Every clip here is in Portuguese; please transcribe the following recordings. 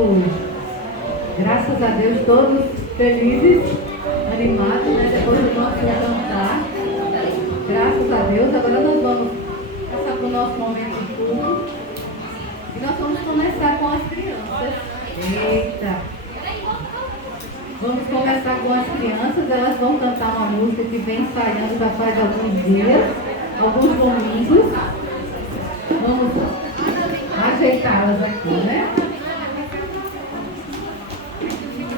Graças a Deus, todos felizes, animados, né? Depois do nosso levantar. Graças a Deus. Agora nós vamos passar para o nosso momento de culto. E nós vamos começar com as crianças. Eita! Vamos começar com as crianças. Elas vão cantar uma música que vem ensaiando já faz alguns dias, alguns domingos. Vamos ajeitá-las aqui, né?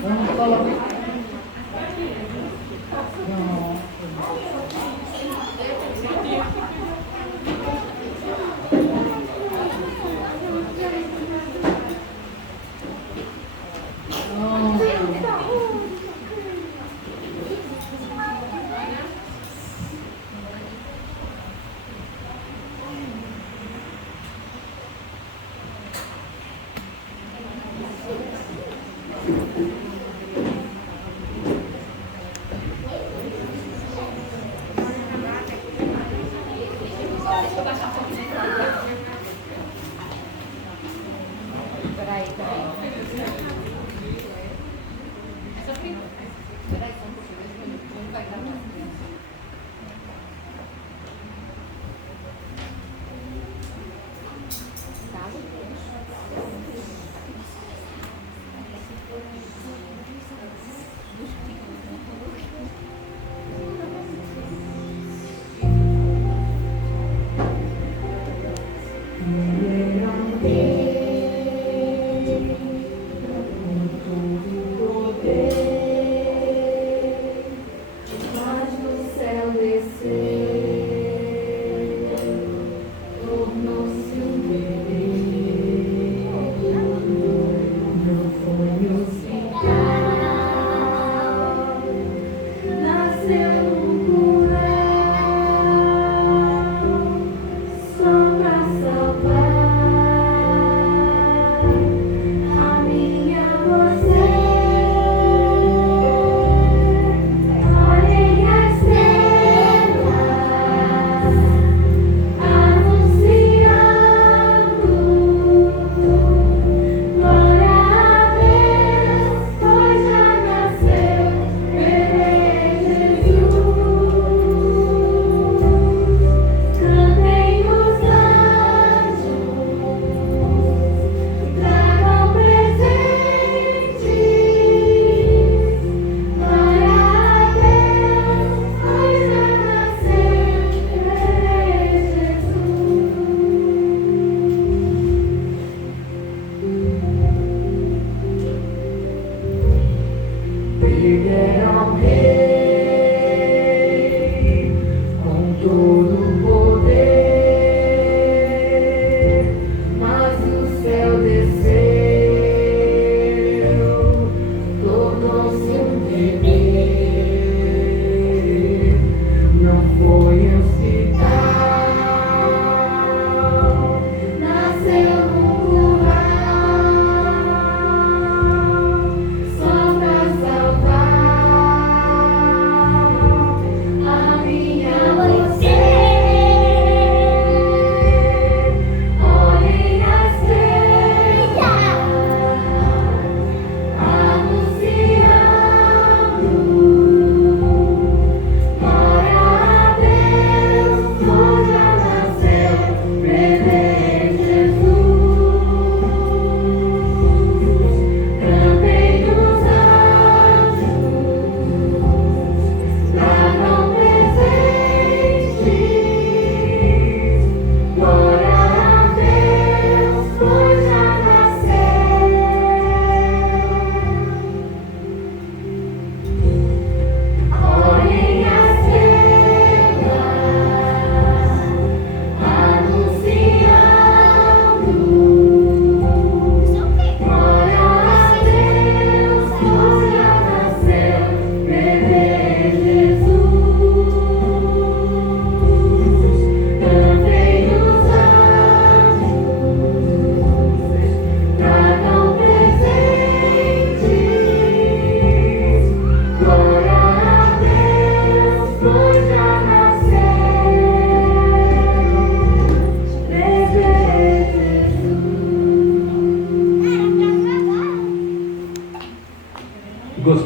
Vamos colocar. Anunciando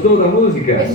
Gostou da música?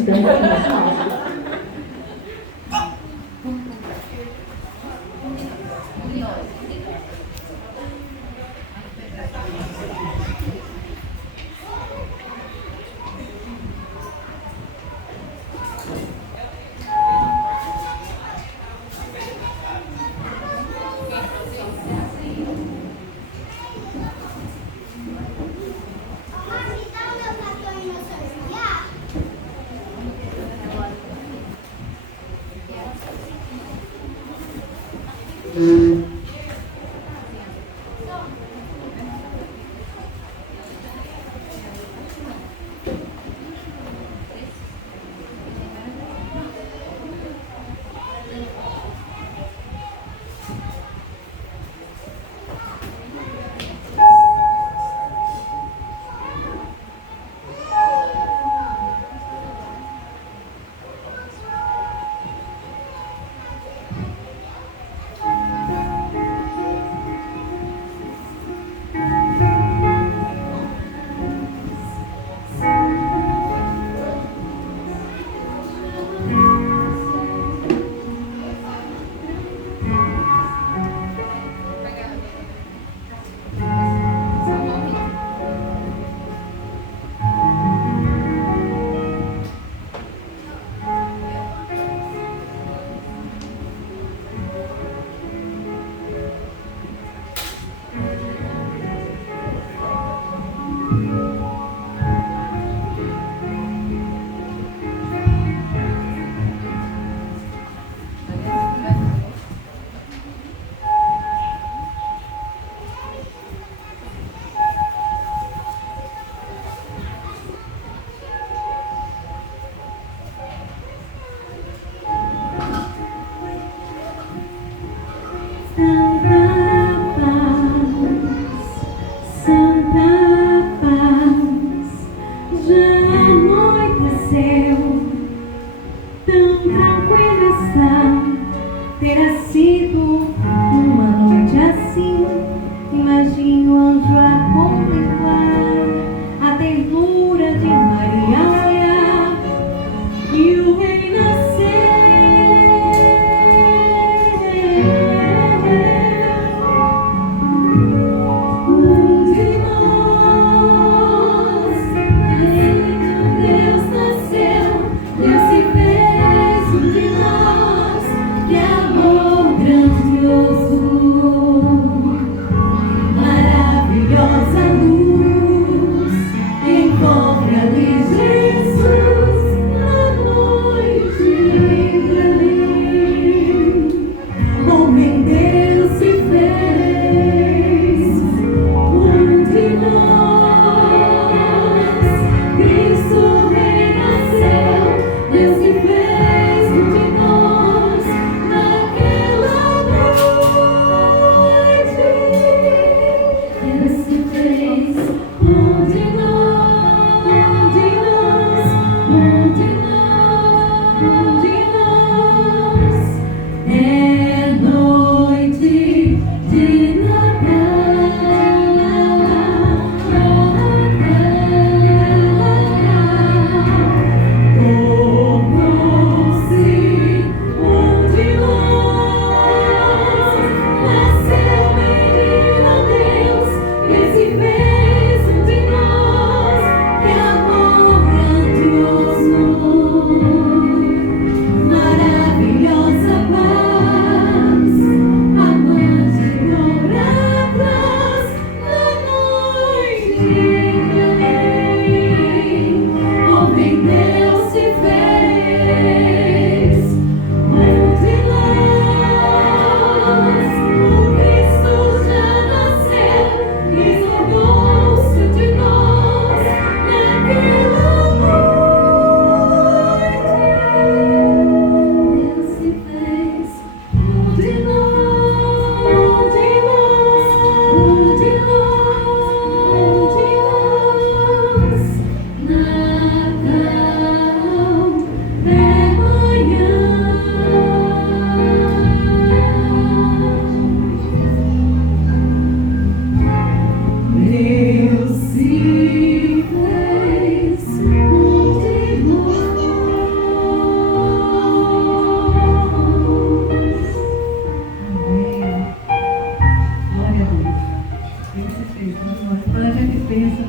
gente pensa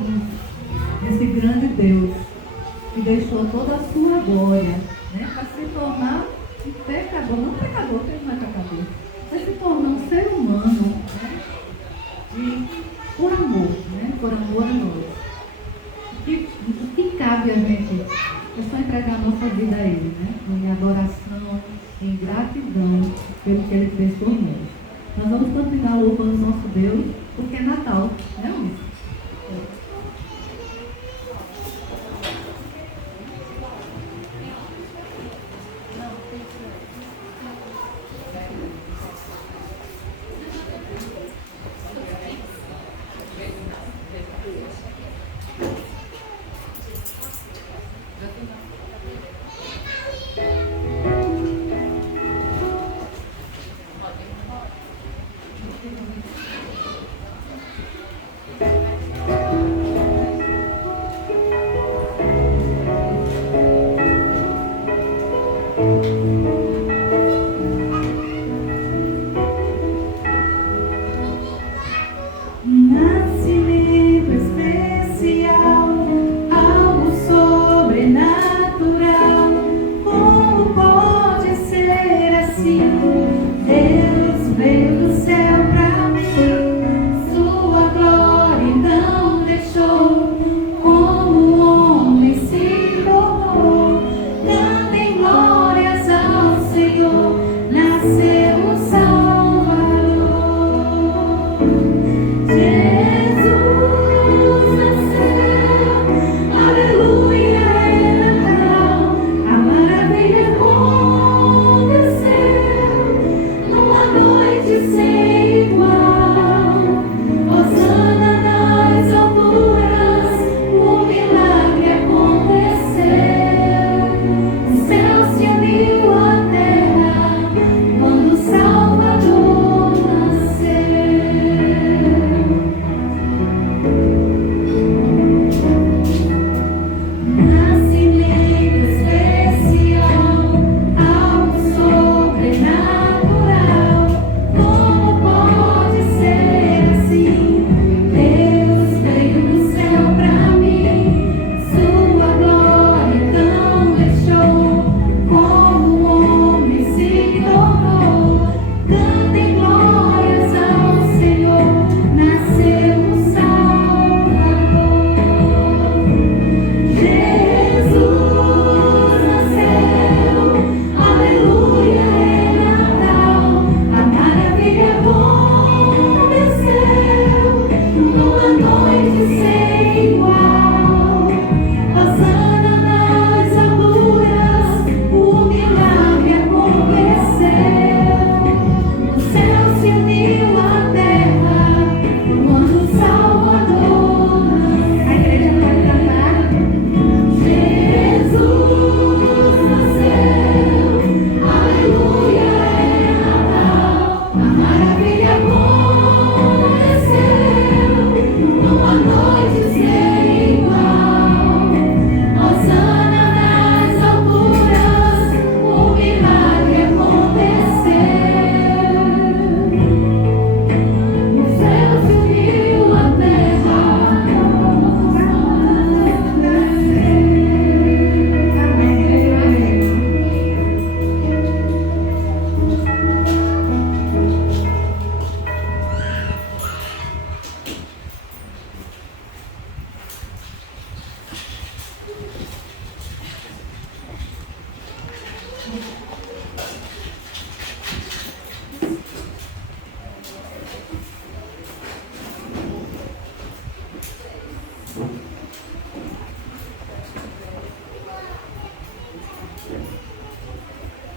nesse grande Deus que deixou toda a sua glória, né, para se tornar um pecador, não pecador, porque ele não é pecador, mas se tornar um ser humano, né, e por amor, né, por amor a nós. O que cabe a gente é só entregar a nossa vida a Ele, né, em adoração, em gratidão pelo que Ele fez por nós. Nós vamos continuar louvando o nosso Deus, porque é Natal, né, Luiz?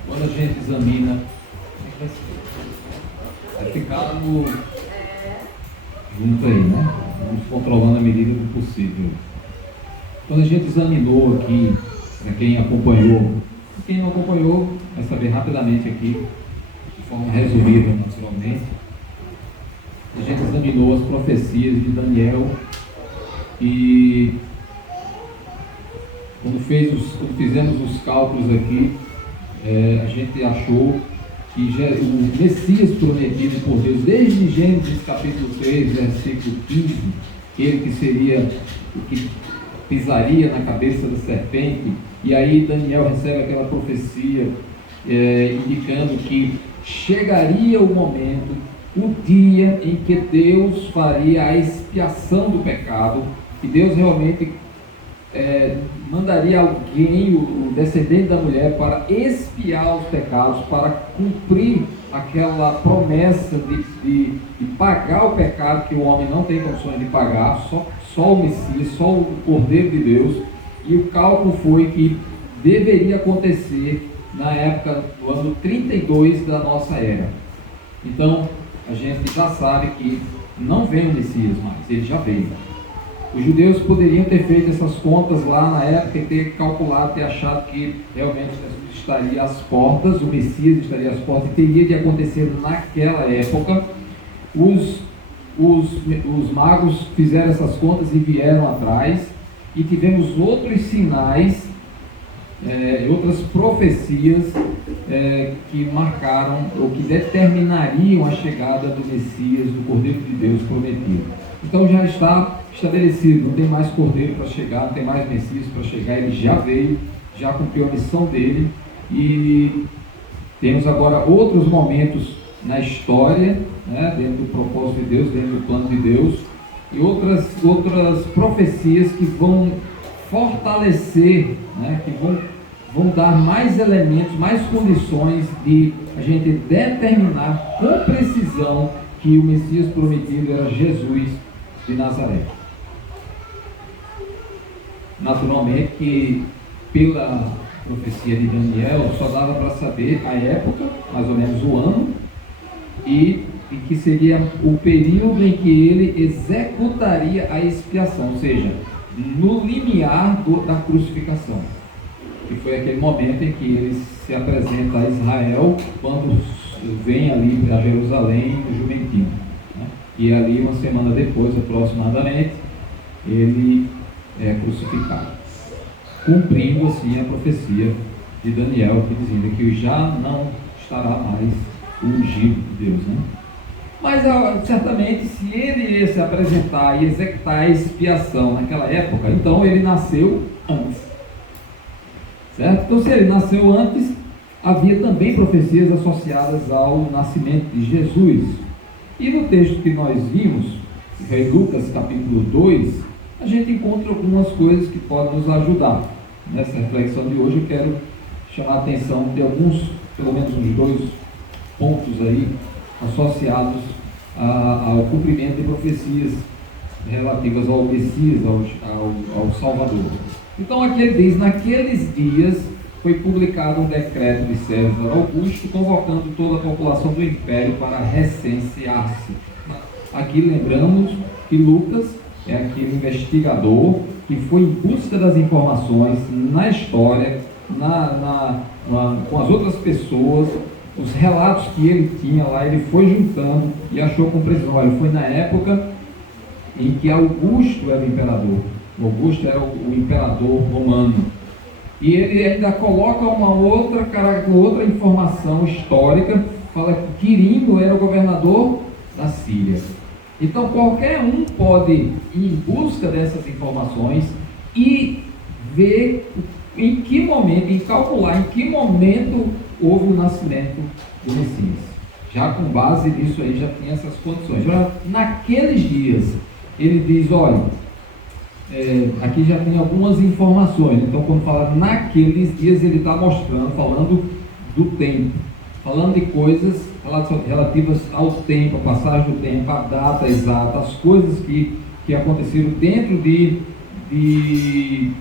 Quando a gente examina, vai ficando junto aí, né? Vamos controlando a medida do possível. Quando a gente examinou aqui, para quem acompanhou, quem não acompanhou vai saber rapidamente aqui, de forma resumida naturalmente. A gente examinou as profecias de Daniel e quando fizemos os cálculos aqui, a gente achou que o Messias prometido por Deus, desde Gênesis capítulo 3, versículo 15, aquele que seria o que pisaria na cabeça da serpente. E aí Daniel recebe aquela profecia indicando que chegaria o momento, o dia em que Deus faria a expiação do pecado, que Deus realmente mandaria alguém, o descendente da mulher, para expiar os pecados, para cumprir aquela promessa de pagar o pecado que o homem não tem condições de pagar, só o Messias, só o Cordeiro de Deus. E o cálculo foi que deveria acontecer na época do ano 32 da nossa era. Então a gente já sabe que não vem o Messias mais, ele já veio. Os judeus poderiam ter feito essas contas lá na época e ter calculado, ter achado que realmente Jesus estaria às portas, o Messias estaria às portas e teria de acontecer naquela época. Os magos fizeram essas contas e vieram atrás, e tivemos outros sinais, outras profecias que marcaram ou que determinariam a chegada do Messias, do Cordeiro de Deus prometido. Então já está estabelecido, não tem mais Cordeiro para chegar, não tem mais Messias para chegar, ele já veio, já cumpriu a missão dele, e temos agora outros momentos na história, dentro do propósito de Deus, dentro do plano de Deus, e outras profecias que vão fortalecer, que vão dar mais elementos, mais condições de a gente determinar com precisão que o Messias prometido era Jesus de Nazaré. Naturalmente que pela profecia de Daniel só dava para saber a época, mais ou menos o ano, e que seria o período em que ele executaria a expiação, ou seja, no limiar da crucificação, que foi aquele momento em que ele se apresenta a Israel quando vem ali para Jerusalém o jumentinho, e ali uma semana depois aproximadamente ele é crucificado, cumprindo assim a profecia de Daniel, que dizendo que já não estará mais o ungido de Deus, Mas certamente, se ele ia se apresentar e executar a expiação naquela época, então ele nasceu antes, certo? Então, se ele nasceu antes, havia também profecias associadas ao nascimento de Jesus. E no texto que nós vimos, em Lucas capítulo 2, a gente encontra algumas coisas que podem nos ajudar. Nessa reflexão de hoje eu quero chamar a atenção de alguns, pelo menos uns 2 pontos aí, associados ao cumprimento de profecias relativas ao Messias, ao Salvador. Então aqui ele diz: naqueles dias foi publicado um decreto de César Augusto convocando toda a população do império para recensear-se. Aqui lembramos que Lucas é aquele investigador que foi em busca das informações na história, com as outras pessoas, os relatos que ele tinha lá, ele foi juntando e achou com precisão. Olha, foi na época em que Augusto era o imperador. Augusto era o imperador romano. E ele ainda coloca uma outra informação histórica, fala que Quirino era o governador da Síria. Então qualquer um pode ir em busca dessas informações e ver em que momento, em calcular em que momento houve o nascimento do Messias. Já com base nisso aí, já tinha essas condições. Já naqueles dias, ele diz, olha, aqui já tem algumas informações. Então quando fala naqueles dias, ele está mostrando, falando do tempo, falando de coisas relativas ao tempo, a passagem do tempo, a data exata, as coisas que aconteceram dentro de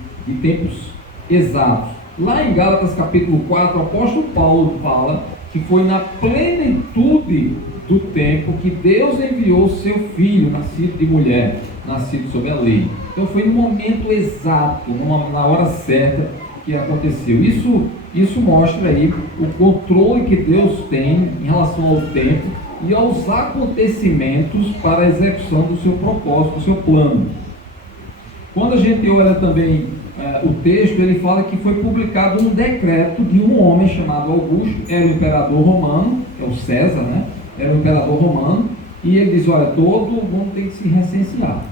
tempos exatos. Lá em Gálatas capítulo 4, o apóstolo Paulo fala que foi na plenitude do tempo que Deus enviou o seu filho, nascido de mulher, nascido sob a lei. Então foi no momento exato, na hora certa que aconteceu. Isso mostra aí o controle que Deus tem em relação ao tempo e aos acontecimentos para a execução do seu propósito, do seu plano. Quando a gente olha também o texto, ele fala que foi publicado um decreto de um homem chamado Augusto, era o imperador romano, é o César, era o imperador romano, e ele diz, olha, todo mundo tem que se recensear.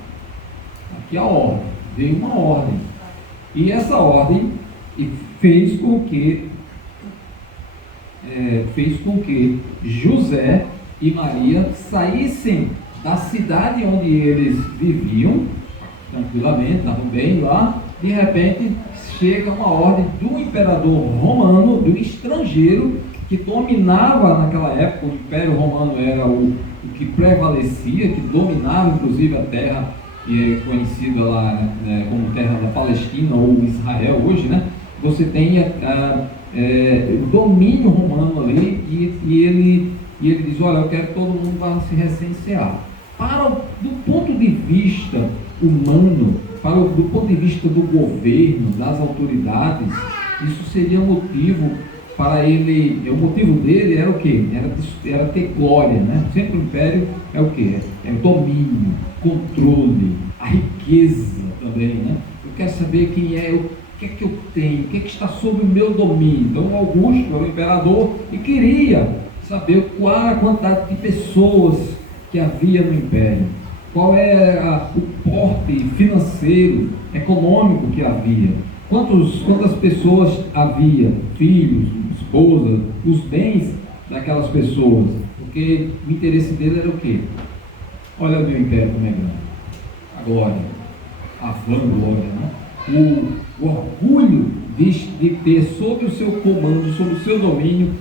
aqui a ordem, veio uma ordem. E essa ordem fez com que José e Maria saíssem da cidade onde eles viviam, tranquilamente, estavam bem lá. De repente chega uma ordem do imperador romano, do estrangeiro, que dominava naquela época. O Império Romano era o que prevalecia, que dominava inclusive a terra que é conhecida lá, né, como terra da Palestina ou Israel hoje, né? Você tem o domínio romano ali, e ele diz: olha, eu quero que todo mundo vá se recensear. Do ponto de vista humano, do ponto de vista do governo, das autoridades, isso seria motivo para ele. O motivo dele era o quê? Era ter glória, né? Sempre o império é o quê? É o domínio, controle, a riqueza também, né? Eu quero saber quem é, o que é que eu tenho, o que é que está sob o meu domínio. Então Augusto era o imperador e queria saber qual a quantidade de pessoas que havia no império, qual era o porte financeiro, econômico que havia, quantas pessoas havia, filhos, esposa, os bens daquelas pessoas, porque o interesse dele era o quê? Olha o meu império como é grande, a glória, a vanglória, né? O orgulho de ter sob o seu comando, sob o seu domínio,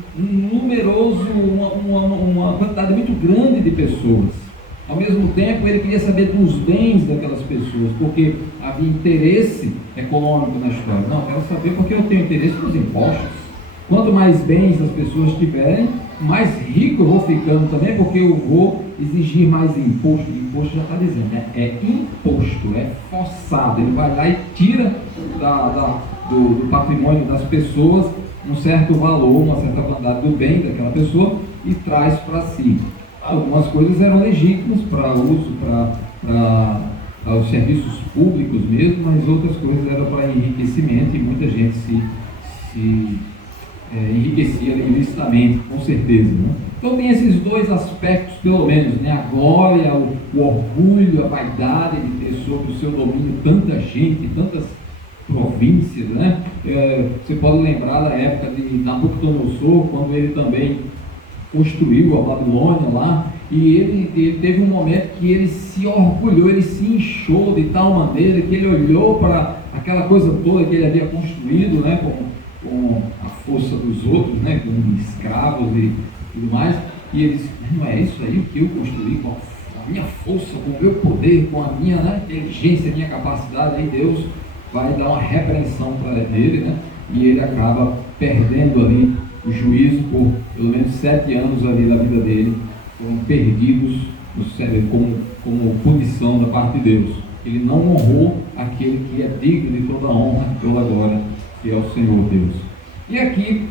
uma quantidade muito grande de pessoas. Ao mesmo tempo, ele queria saber dos bens daquelas pessoas, porque havia interesse econômico na história. Não, eu quero saber porque eu tenho interesse nos impostos. Quanto mais bens as pessoas tiverem, mais rico eu vou ficando também, porque eu vou exigir mais imposto. O imposto já está dizendo, né? É imposto, é forçado. Ele vai lá e tira do patrimônio das pessoas um certo valor, uma certa quantidade do bem daquela pessoa e traz para si. Algumas coisas eram legítimas para uso, para os serviços públicos mesmo, mas outras coisas eram para enriquecimento, e muita gente se enriquecia ilicitamente, com certeza, né? Então tem esses dois aspectos, pelo menos, né? A glória, o orgulho, a vaidade de ter sob o seu domínio tanta gente, tantas províncias, né? Você pode lembrar da época de Nabucodonosor, quando ele também construiu a Babilônia lá, e ele teve um momento que ele se orgulhou, ele se inchou de tal maneira que ele olhou para aquela coisa toda que ele havia construído, né? Com a força dos outros, né? Com escravos e tudo mais, e ele disse: não é isso aí o que eu construí com a minha força, com o meu poder, com a minha, né, inteligência, a minha capacidade. Aí Deus vai dar uma repreensão para ele, né? E ele acaba perdendo ali o juízo. Por pelo menos 7 anos ali da vida dele foram perdidos como punição da parte de Deus. Ele não honrou aquele que é digno de toda a honra e toda a glória, que é o Senhor Deus. E aqui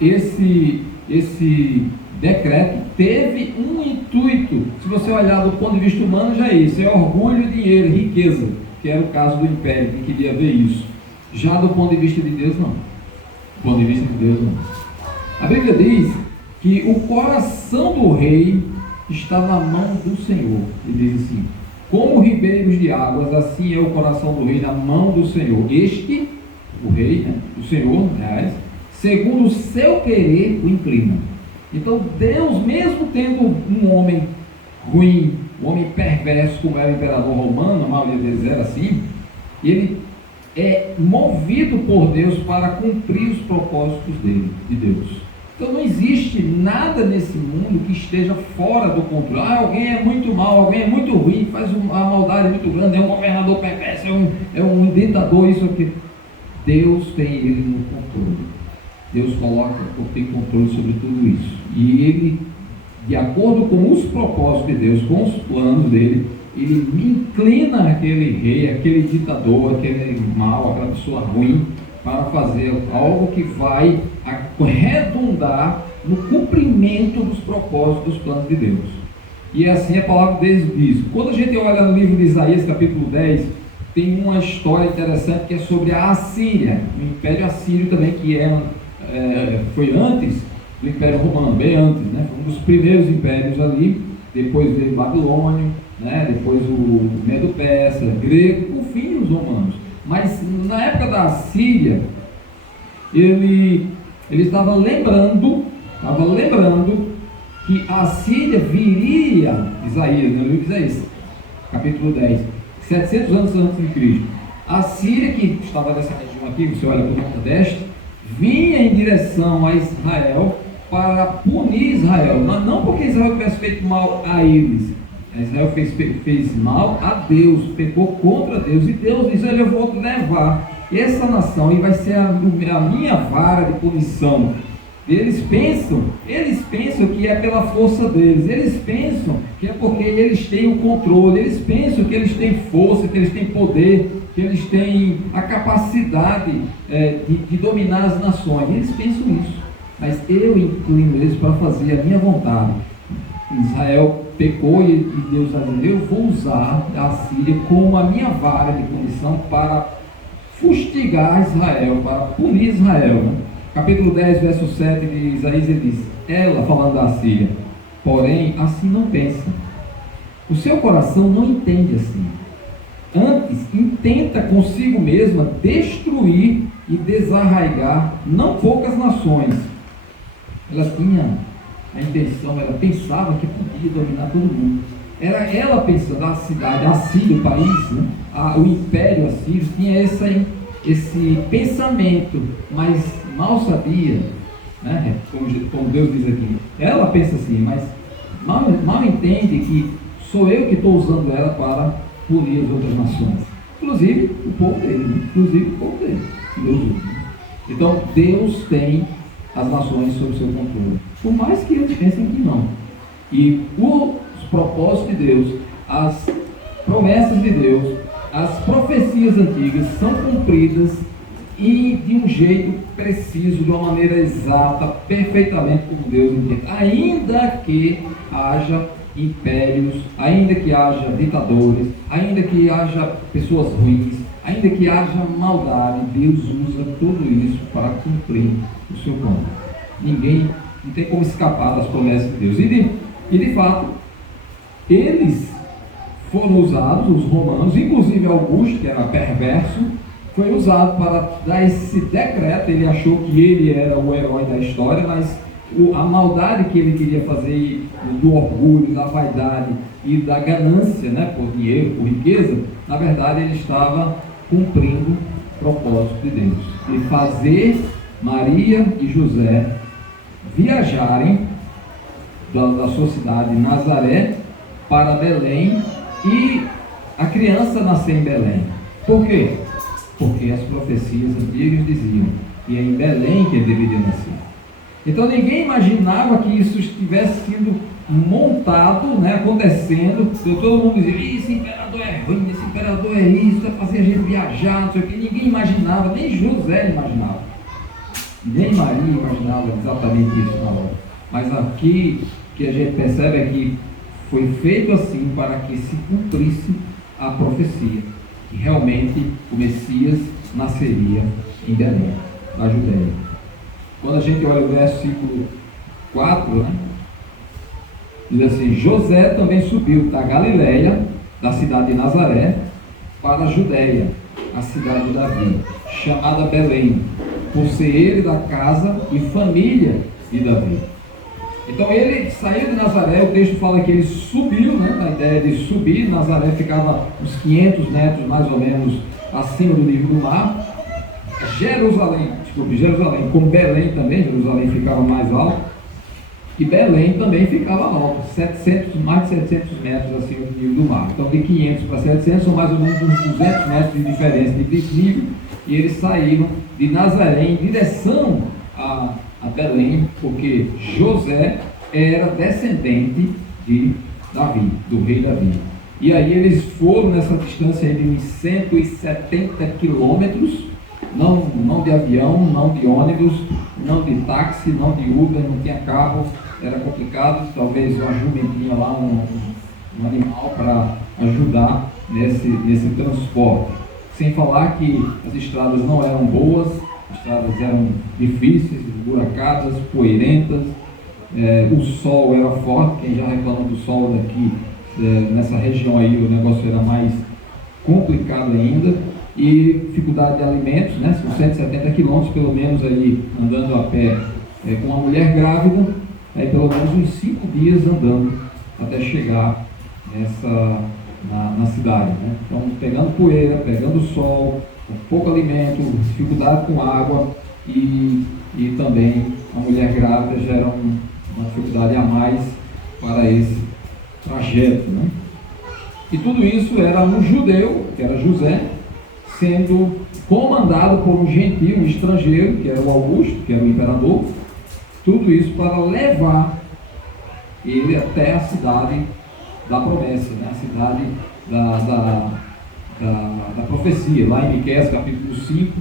esse decreto teve um intuito. Se você olhar do ponto de vista humano, já é isso: é orgulho, dinheiro, riqueza, que era o caso do império, que queria ver isso. Já do ponto de vista de Deus, não. Do ponto de vista de Deus, não. A Bíblia diz que o coração do rei está na mão do Senhor. Ele diz assim: como ribeiros de águas, assim é o coração do rei na mão do Senhor. Este, o rei, né, o Senhor, aliás, segundo o seu querer, o inclina. Então Deus, mesmo tendo um homem ruim, um homem perverso, como era o imperador romano, a maioria deles era assim, ele é movido por Deus para cumprir os propósitos dele, de Deus. Então não existe nada nesse mundo que esteja fora do controle. Alguém é muito mal, alguém é muito ruim, faz uma maldade muito grande, é um governador perverso, é um ditador, isso aqui. Deus tem ele no controle. Deus tem controle sobre tudo isso. E ele, de acordo com os propósitos de Deus, com os planos dele, ele inclina aquele rei, aquele ditador, aquele mal, aquela pessoa ruim, para fazer algo que vai redundar no cumprimento dos propósitos, dos planos de Deus. E assim a palavra de Deus diz. Quando a gente olha no livro de Isaías, capítulo 10, tem uma história interessante que é sobre a Assíria, o Império Assírio também, que foi antes do Império Romano, bem antes, né? Foi um dos primeiros impérios ali, depois veio o Babilônio, né? Depois o Medo-Persa, grego, por fim os romanos. Mas na época da Assíria, ele estava lembrando que a Assíria viria, Isaías, no livro de Isaías, capítulo 10, 700 anos antes de Cristo. A Síria, que estava nessa região aqui, você olha para o Nordeste, vinha em direção a Israel para punir Israel. Não porque Israel tivesse feito mal a eles. Israel fez mal a Deus, pecou contra Deus. E Deus disse: olha, eu vou levar essa nação e vai ser a minha vara de punição. Eles pensam que é pela força deles, eles pensam que é porque eles têm o controle, eles pensam que eles têm força, que eles têm poder, que eles têm a capacidade de dominar as nações. Eles pensam isso, mas eu inclino eles para fazer a minha vontade. Israel pecou e Deus está dizendo: eu vou usar a Síria como a minha vara de punição para fustigar Israel, para punir Israel, né? Capítulo 10, verso 7 de Isaías, ele diz: ela, falando da Síria, porém assim não pensa, o seu coração não entende assim, antes intenta consigo mesma destruir e desarraigar não poucas nações. Ela tinha a intenção, ela pensava que podia dominar todo mundo. Era ela pensando, a cidade, a Síria, o país, né? O império assírio tinha esse pensamento, mas mal sabia, né? Como Deus diz aqui, ela pensa assim, mas mal entende que sou eu que estou usando ela para punir as outras nações, inclusive o povo dele, que Deus usa. Então Deus tem as nações sob seu controle, por mais que eles pensem que não. E os propósitos de Deus, as promessas de Deus, as profecias antigas são cumpridas e de um jeito preciso, de uma maneira exata, perfeitamente como Deus entende. Ainda que haja impérios, ainda que haja ditadores, ainda que haja pessoas ruins, ainda que haja maldade, Deus usa tudo isso para cumprir o seu plano. Ninguém, não tem como escapar das promessas de Deus. E de fato, eles foram usados, os romanos, inclusive Augusto, que era perverso, foi usado para dar esse decreto. Ele achou que ele era o herói da história, mas a maldade que ele queria fazer, do orgulho, da vaidade e da ganância, né, por dinheiro, por riqueza, na verdade ele estava cumprindo o propósito de Deus, de fazer Maria e José viajarem da sua cidade, Nazaré, para Belém, e a criança nascer em Belém. Por quê? Porque as profecias antigas diziam que é em Belém que ele deveria nascer. Então ninguém imaginava que isso estivesse sendo montado, né, acontecendo. Então, todo mundo dizia: esse imperador é ruim, esse imperador é isso, vai fazer a gente viajar, não sei o que. Ninguém imaginava, nem José imaginava, nem Maria imaginava exatamente isso na hora. Mas aqui que a gente percebe é que foi feito assim para que se cumprisse a profecia, que realmente o Messias nasceria em Belém, na Judéia. Quando a gente olha o versículo 4, né, diz assim: José também subiu da Galileia, da cidade de Nazaré, para a Judéia, a cidade de Davi, chamada Belém, por ser ele da casa e família de Davi. Então ele saiu de Nazaré, o texto fala que ele subiu, né, na ideia de subir. Nazaré ficava uns 500 metros mais ou menos acima do nível do mar. Jerusalém, como Belém também, Jerusalém ficava mais alto, e Belém também ficava alto, mais de 700 metros acima do nível do mar. Então de 500 para 700 são mais ou menos uns 200 metros de diferença de desnível, e eles saíram de Nazaré em direção a Belém, porque José era descendente de Davi, do rei Davi. E aí eles foram nessa distância de uns 170 quilômetros, não de avião, não de ônibus, não de táxi, não de Uber, não tinha carro, era complicado. Talvez uma jumentinha lá, um animal para ajudar nesse transporte. Sem falar que as estradas não eram boas, as estradas eram difíceis, buracadas, poeirentas, o sol era forte. Quem já reclamou do sol daqui, nessa região aí, o negócio era mais complicado ainda. E dificuldade de alimentos, né? São 170 quilômetros pelo menos aí andando a pé, com uma mulher grávida, aí pelo menos uns 5 dias andando até chegar na cidade, né? Então pegando poeira, pegando sol, com pouco alimento, dificuldade com água e também a mulher grávida já era uma dificuldade a mais para esse trajeto, né? E tudo isso era um judeu, que era José, sendo comandado por um gentio, um estrangeiro, que era o Augusto, que era o imperador, tudo isso para levar ele até a cidade da promessa, né? A cidade da profecia. Lá em Miqueias capítulo 5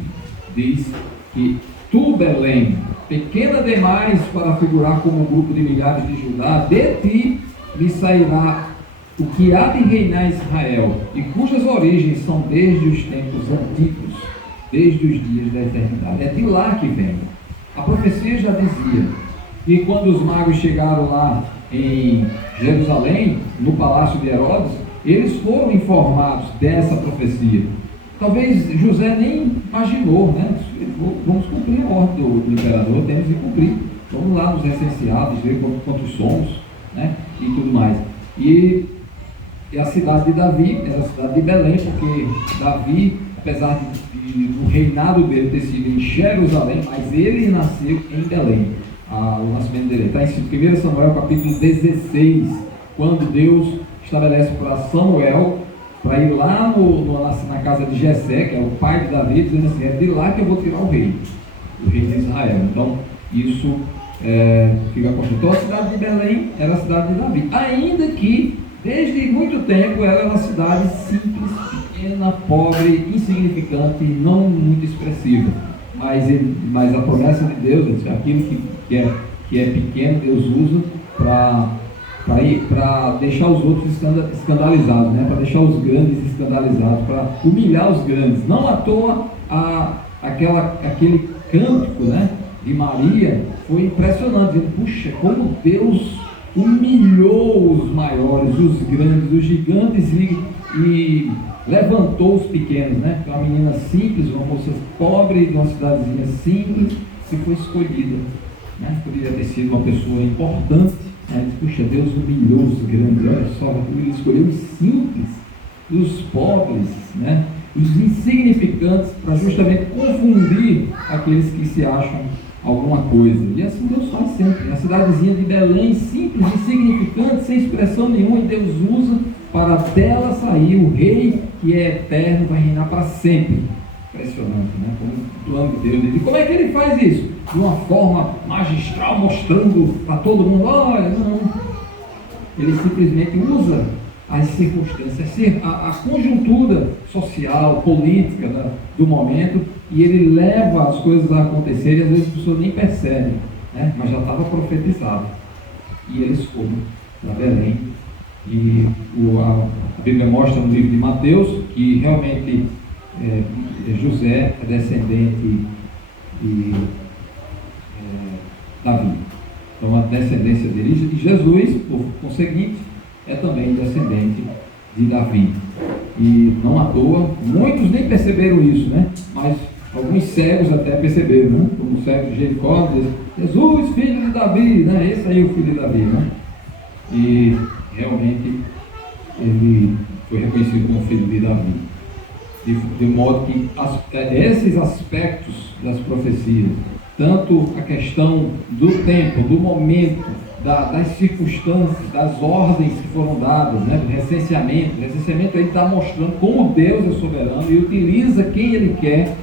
diz que tu, Belém, pequena demais para figurar como um grupo de milhares de Judá, de ti lhe sairá o que há de reinar em Israel, e cujas origens são desde os tempos antigos, desde os dias da eternidade. É de lá que vem. A profecia já dizia, e quando os magos chegaram lá em Jerusalém, no palácio de Herodes, eles foram informados dessa profecia. Talvez José nem imaginou, né? Vamos cumprir a ordem do imperador, temos que cumprir. Vamos lá nos recenseados, ver quantos somos, né? E tudo mais. E a cidade de Davi era a cidade de Belém, porque Davi, apesar do reinado dele ter sido em Jerusalém, mas ele nasceu em Belém. O nascimento dele está em 1 Samuel capítulo 16, quando Deus estabelece para Samuel para ir lá na casa de Jessé, que é o pai de Davi, dizendo assim: é de lá que eu vou tirar o rei de Israel. Então isso fica constante. Então a cidade de Belém era a cidade de Davi, ainda que desde muito tempo ela é uma cidade simples, pequena, pobre, insignificante, não muito expressiva. Mas a promessa de Deus, aquilo que é pequeno, Deus usa para deixar os outros escandalizados, né? Para deixar os grandes escandalizados, para humilhar os grandes. Não à toa aquele cântico, né, de Maria foi impressionante, dizendo: puxa, como Deus humilhou os maiores, os grandes, os gigantes e levantou os pequenos, né? Uma menina simples, uma moça pobre de uma cidadezinha simples, que foi escolhida, né? Poderia ter sido uma pessoa importante, mas puxa, Deus humilhou os grandes. Olha só, ele escolheu os simples, os pobres, né? Os insignificantes, para justamente confundir aqueles que se acham alguma coisa. E assim Deus faz sempre. A cidadezinha de Belém, simples, insignificante, sem expressão nenhuma, e Deus usa para dela sair o rei que é eterno, vai reinar para sempre. Impressionante, né? Como o plano de Deus. E como é que ele faz isso? De uma forma magistral, mostrando para todo mundo: olha, não. Ele simplesmente usa as circunstâncias, a conjuntura social, política do momento, e ele leva as coisas a acontecerem, e às vezes as pessoas nem percebem, né? Mas já estava profetizado. E eles foram para Belém. E a Bíblia mostra no livro de Mateus que realmente José é descendente de Davi. Então a descendência dele, e Jesus, por conseguinte, é também descendente de Davi. E não à toa, muitos nem perceberam isso, né? Mas alguns cegos até perceberam, né? Como o cego de Jericó diz: Jesus, filho de Davi, né? Esse aí é o filho de Davi, né? E realmente ele foi reconhecido como filho de Davi. De modo que esses aspectos das profecias, tanto a questão do tempo, do momento, das circunstâncias, das ordens que foram dadas, né, do recenseamento. O recenseamento ele está mostrando como Deus é soberano e utiliza quem Ele quer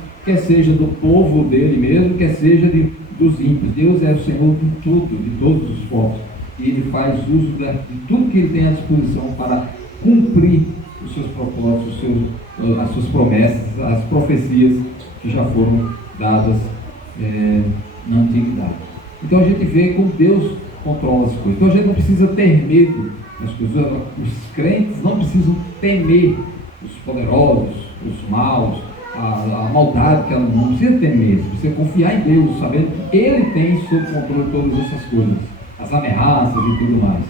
seja do povo dele mesmo, quer seja dos ímpios. Deus é o Senhor de tudo, de todos os povos. E Ele faz uso de tudo que Ele tem à disposição para cumprir os seus propósitos, as suas promessas, as profecias que já foram dadas na antiguidade. Então a gente vê como Deus controla as coisas. Então a gente não precisa ter medo das coisas. Os crentes não precisam temer os poderosos, os maus, a maldade que ela não precisa ter medo. Precisa confiar em Deus, sabendo que Ele tem sob controle todas essas coisas. as ameaças e tudo mais.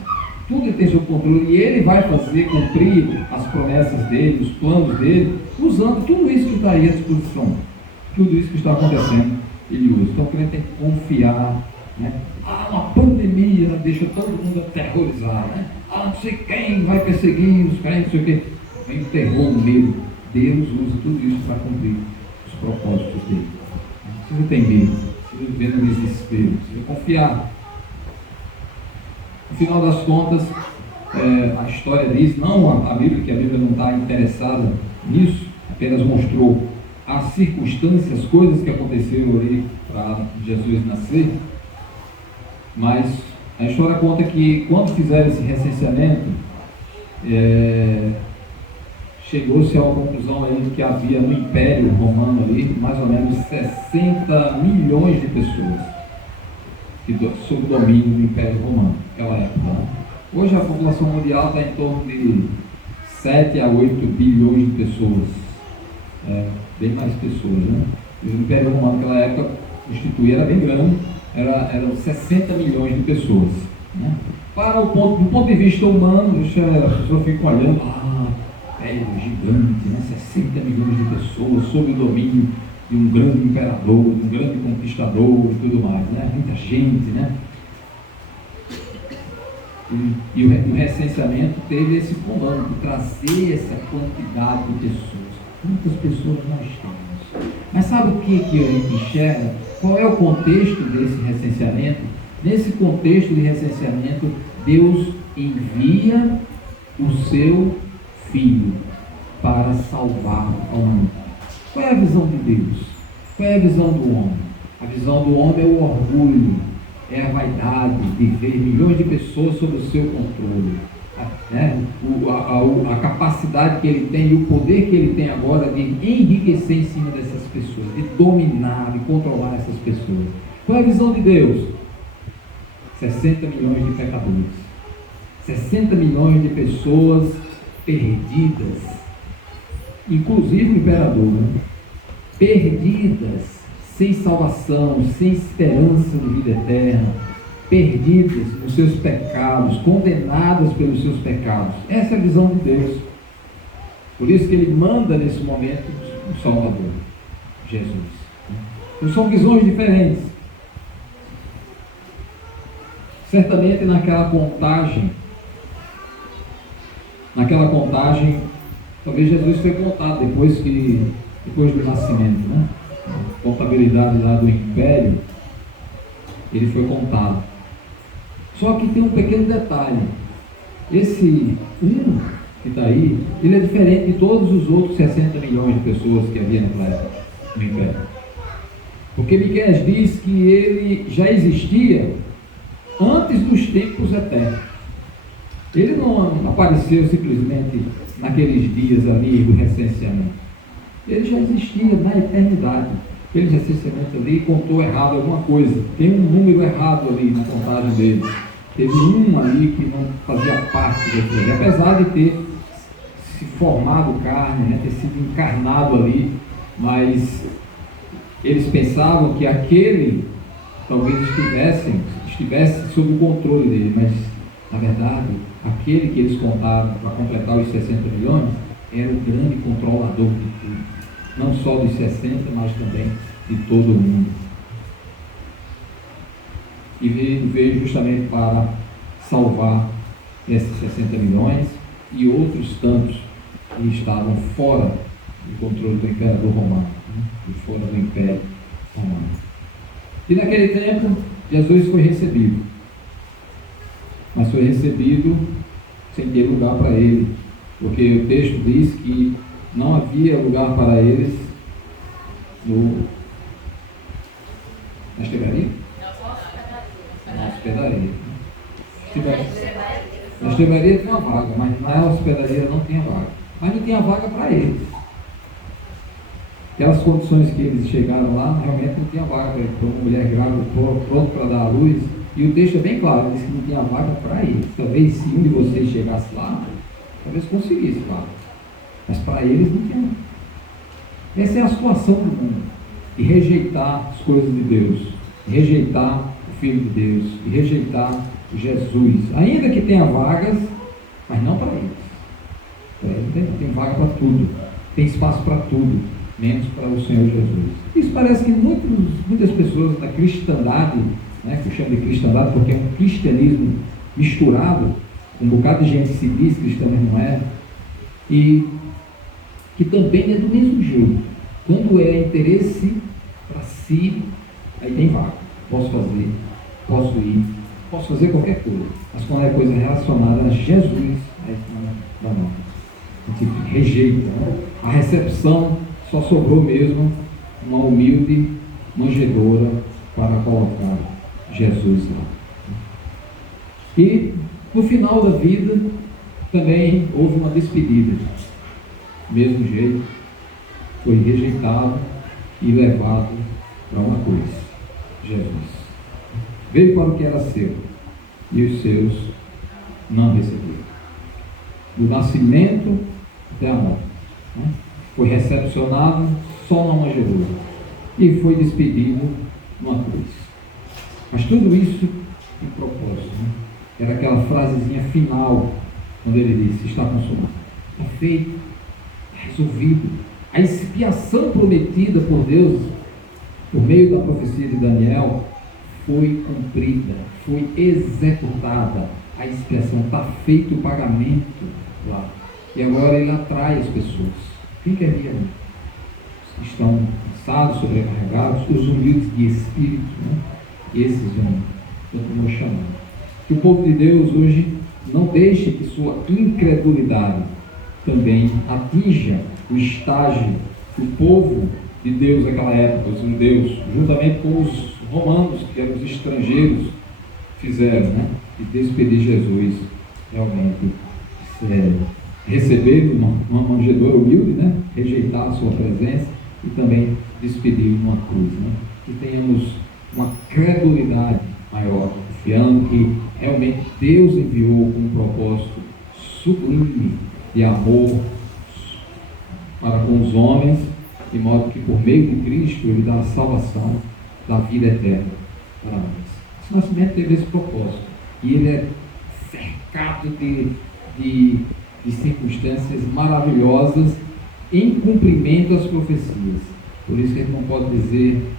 Tudo ele tem sob controle e ele vai fazer cumprir as promessas dele, os planos dele, usando tudo isso que está aí à disposição. Tudo isso que está acontecendo, ele usa. Então o crente tem que confiar, né? Uma pandemia deixa todo mundo aterrorizado, né? Não sei quem vai perseguir os crentes, não sei o quê. Vem o terror, o medo. Deus usa tudo isso para cumprir os propósitos dele. Não precisa ter medo, precisa viver no desespero, precisa confiar. No final das contas, a história diz, não a Bíblia, que a Bíblia não está interessada nisso, apenas mostrou as circunstâncias, as coisas que aconteceram ali para Jesus nascer, mas a história conta que quando fizeram esse recenseamento, chegou-se a uma conclusão aí que havia no Império Romano ali, mais ou menos 60 milhões de pessoas sob o domínio do Império Romano, naquela época. Hoje a população mundial está em torno de 7 a 8 bilhões de pessoas, bem mais pessoas, né? E o Império Romano naquela época constituía, era bem grande, eram 60 milhões de pessoas, né? Do ponto de vista humano, as pessoas ficam olhando, gigante, né? 60 milhões de pessoas sob o domínio de um grande imperador, de um grande conquistador e tudo mais, né? Muita gente, né? E o recenseamento teve esse comando de trazer essa quantidade de pessoas. Quantas pessoas nós temos? Mas sabe o que a gente enxerga? Qual é o contexto desse recenseamento? Nesse contexto de recenseamento, Deus envia o seu Filho para salvar a humanidade. Qual é a visão de Deus? Qual é a visão do homem? A visão do homem é o orgulho, é a vaidade de ver milhões de pessoas sob o seu controle, né? A capacidade que ele tem e o poder que ele tem agora de enriquecer em cima dessas pessoas, de dominar, de controlar essas pessoas. Qual é a visão de Deus? 60 milhões de pecadores, 60 milhões de pessoas perdidas, inclusive o imperador, né? Perdidas, sem salvação, sem esperança de vida eterna, perdidas nos seus pecados, condenadas pelos seus pecados. Essa é a visão de Deus. Por isso que ele manda nesse momento o Salvador, Jesus. Então são visões diferentes. Certamente naquela contagem, talvez Jesus foi contado depois do nascimento, né? A contabilidade lá do império, ele foi contado. Só que tem um pequeno detalhe. Esse que está aí, ele é diferente de todos os outros 60 milhões de pessoas que havia naquela época no império. Porque Miqueias diz que ele já existia antes dos tempos eternos. Ele não apareceu simplesmente naqueles dias ali do recenseamento. Ele já existia na eternidade. Aquele recenseamento ali contou errado alguma coisa. Tem um número errado ali na contagem dele. Teve um ali que não fazia parte daquele. Apesar de ter se formado carne, né, ter sido encarnado ali, mas eles pensavam que aquele talvez estivesse sob o controle dele, mas na verdade aquele que eles contaram para completar os 60 milhões era o grande controlador de tudo, não só dos 60, mas também de todo o mundo. E veio justamente para salvar esses 60 milhões e outros tantos que estavam fora do controle do imperador romano, e fora do império romano. E naquele tempo, Jesus foi recebido, mas foi recebido sem ter lugar para ele, porque o texto diz que não havia lugar para eles na hospedaria? Na hospedaria. Na hospedaria tinha uma vaga, mas na hospedaria não tinha vaga. Mas não tinha vaga para eles. Aquelas condições que eles chegaram lá, realmente não tinha vaga para eles. Uma mulher grávida pronta para dar à luz. E o texto é bem claro, diz que não tinha vaga para eles. Talvez se um de vocês chegasse lá, talvez conseguisse vaga. Mas para eles não tinha. Essa é a situação do mundo. De rejeitar as coisas de Deus. De rejeitar o Filho de Deus. De rejeitar Jesus. Ainda que tenha vagas, mas não para eles. Para eles tem vaga para tudo, tem espaço para tudo, menos para o Senhor Jesus. Isso parece que muitas pessoas da cristandade, né, que eu chamo de cristandade porque é um cristianismo misturado, um bocado de gente que se diz cristã, mas não é, e que também é do mesmo jeito. Quando é interesse para si, aí tem vaga. Posso fazer, posso ir, posso fazer qualquer coisa. Mas quando é coisa relacionada a Jesus, aí não. A gente rejeita. Né? A recepção só sobrou mesmo uma humilde manjedoura para colocar Jesus lá. E no final da vida também houve uma despedida. Mesmo jeito, foi rejeitado e levado para uma cruz. Jesus veio para o que era seu e os seus não receberam. Do nascimento até a morte, né? Foi recepcionado só na manjedoura e foi despedido numa cruz. Mas tudo isso em propósito, né? Era aquela frasezinha final quando ele disse: está consumado, é feito, é resolvido. A expiação prometida por Deus por meio da profecia de Daniel foi cumprida, foi executada. A expiação, está feito o pagamento lá. E agora ele atrai as pessoas. Quem quer vir ali? Os que estão cansados, sobrecarregados, os humildes de espírito, né? Esses eu estou chamando. Que o povo de Deus hoje não deixe que sua incredulidade também atinja o estágio que o povo de Deus naquela época, os judeus, juntamente com os romanos, que eram os estrangeiros, fizeram, né? E despedir Jesus realmente receber uma manjedoura humilde, né? Rejeitar a sua presença e também despedir uma cruz, né? Que tenhamos uma credulidade maior, confiando que realmente Deus enviou com um propósito sublime de amor para com os homens, de modo que por meio de Cristo ele dá a salvação da vida eterna para nós. Esse nascimento teve esse propósito e ele é cercado de circunstâncias maravilhosas em cumprimento às profecias. Por isso que a gente não pode dizer,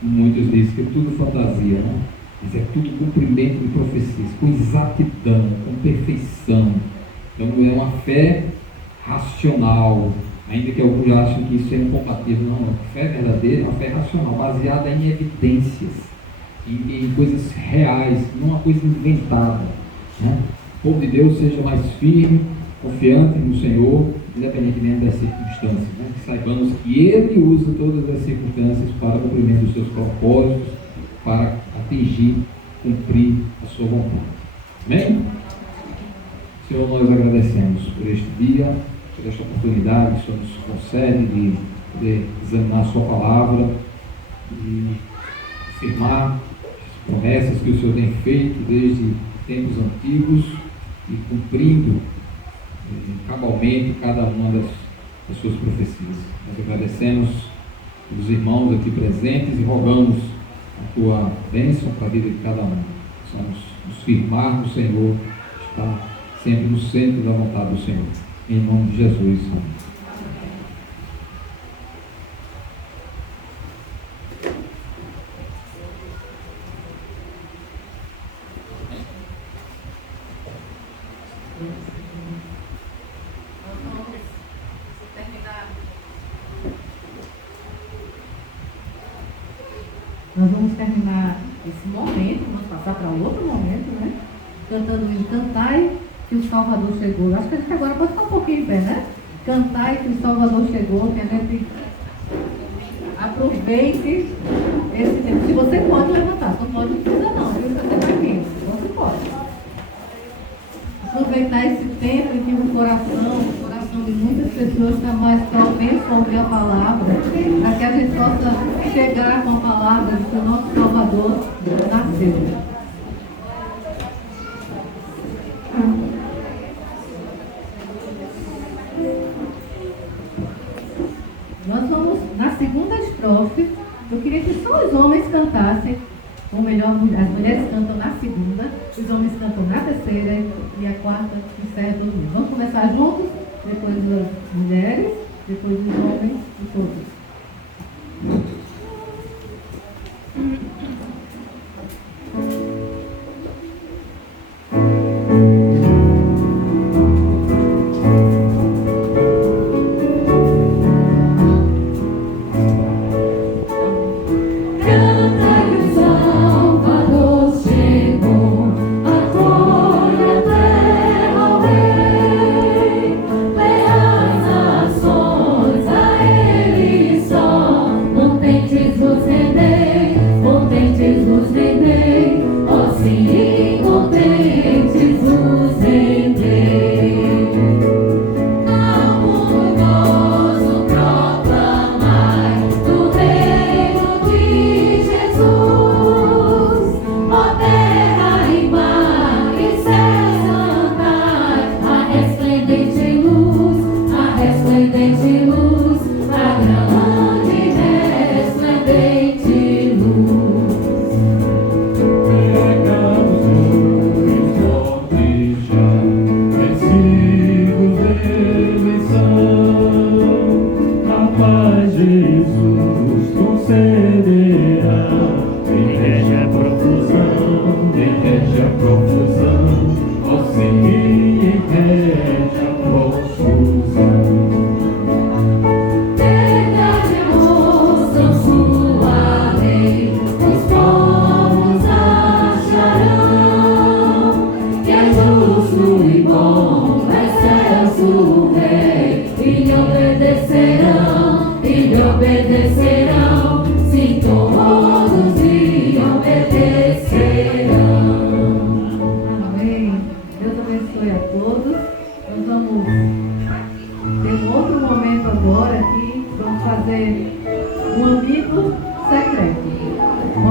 muitos dizem que é tudo fantasia, não? Mas é tudo cumprimento de profecias, com exatidão, com perfeição. Então não é uma fé racional, ainda que alguns acham que isso é incompatível. Não, a fé verdadeira é uma fé racional, baseada em evidências, em coisas reais, não uma coisa inventada, né? O povo de Deus seja mais firme, confiante no Senhor, independentemente das circunstâncias, né? Que saibamos que Ele usa todas as circunstâncias para o cumprimento dos seus propósitos, para atingir, cumprir a sua vontade. Amém? Senhor, nós agradecemos por este dia, por esta oportunidade que o Senhor nos concede de poder examinar a sua palavra e afirmar as promessas que o Senhor tem feito desde tempos antigos e cumprindo cabalmente cada uma das suas profecias. Nós agradecemos os irmãos aqui presentes e rogamos a tua bênção para a vida de cada um. Possamos nos firmar no Senhor, estar sempre no centro da vontade do Senhor. Em nome de Jesus. Amém. Nós vamos terminar esse momento, vamos passar para outro momento, né? Cantando o Cantai que o Salvador chegou. Acho que a gente agora pode ficar um pouquinho em pé, né? Cantai que o Salvador chegou, que a gente aproveite esse tempo. Se você pode levantar, se não pode, não precisa não, viu? Você vai vir, você pode. Aproveitar esse tempo em que o coração de muitas pessoas está mais propenso a ouvir a palavra, para que a gente possa chegar com a palavra de que o nosso Salvador nasceu. Nós vamos na segunda estrofe. Eu queria que só os homens cantassem ou melhor, as mulheres cantam na segunda, os homens cantam na terceira e a quarta encerra todo mundo. Vamos começar juntos? Depois as mulheres, depois os homens e todos. Agora aqui, vamos fazer um amigo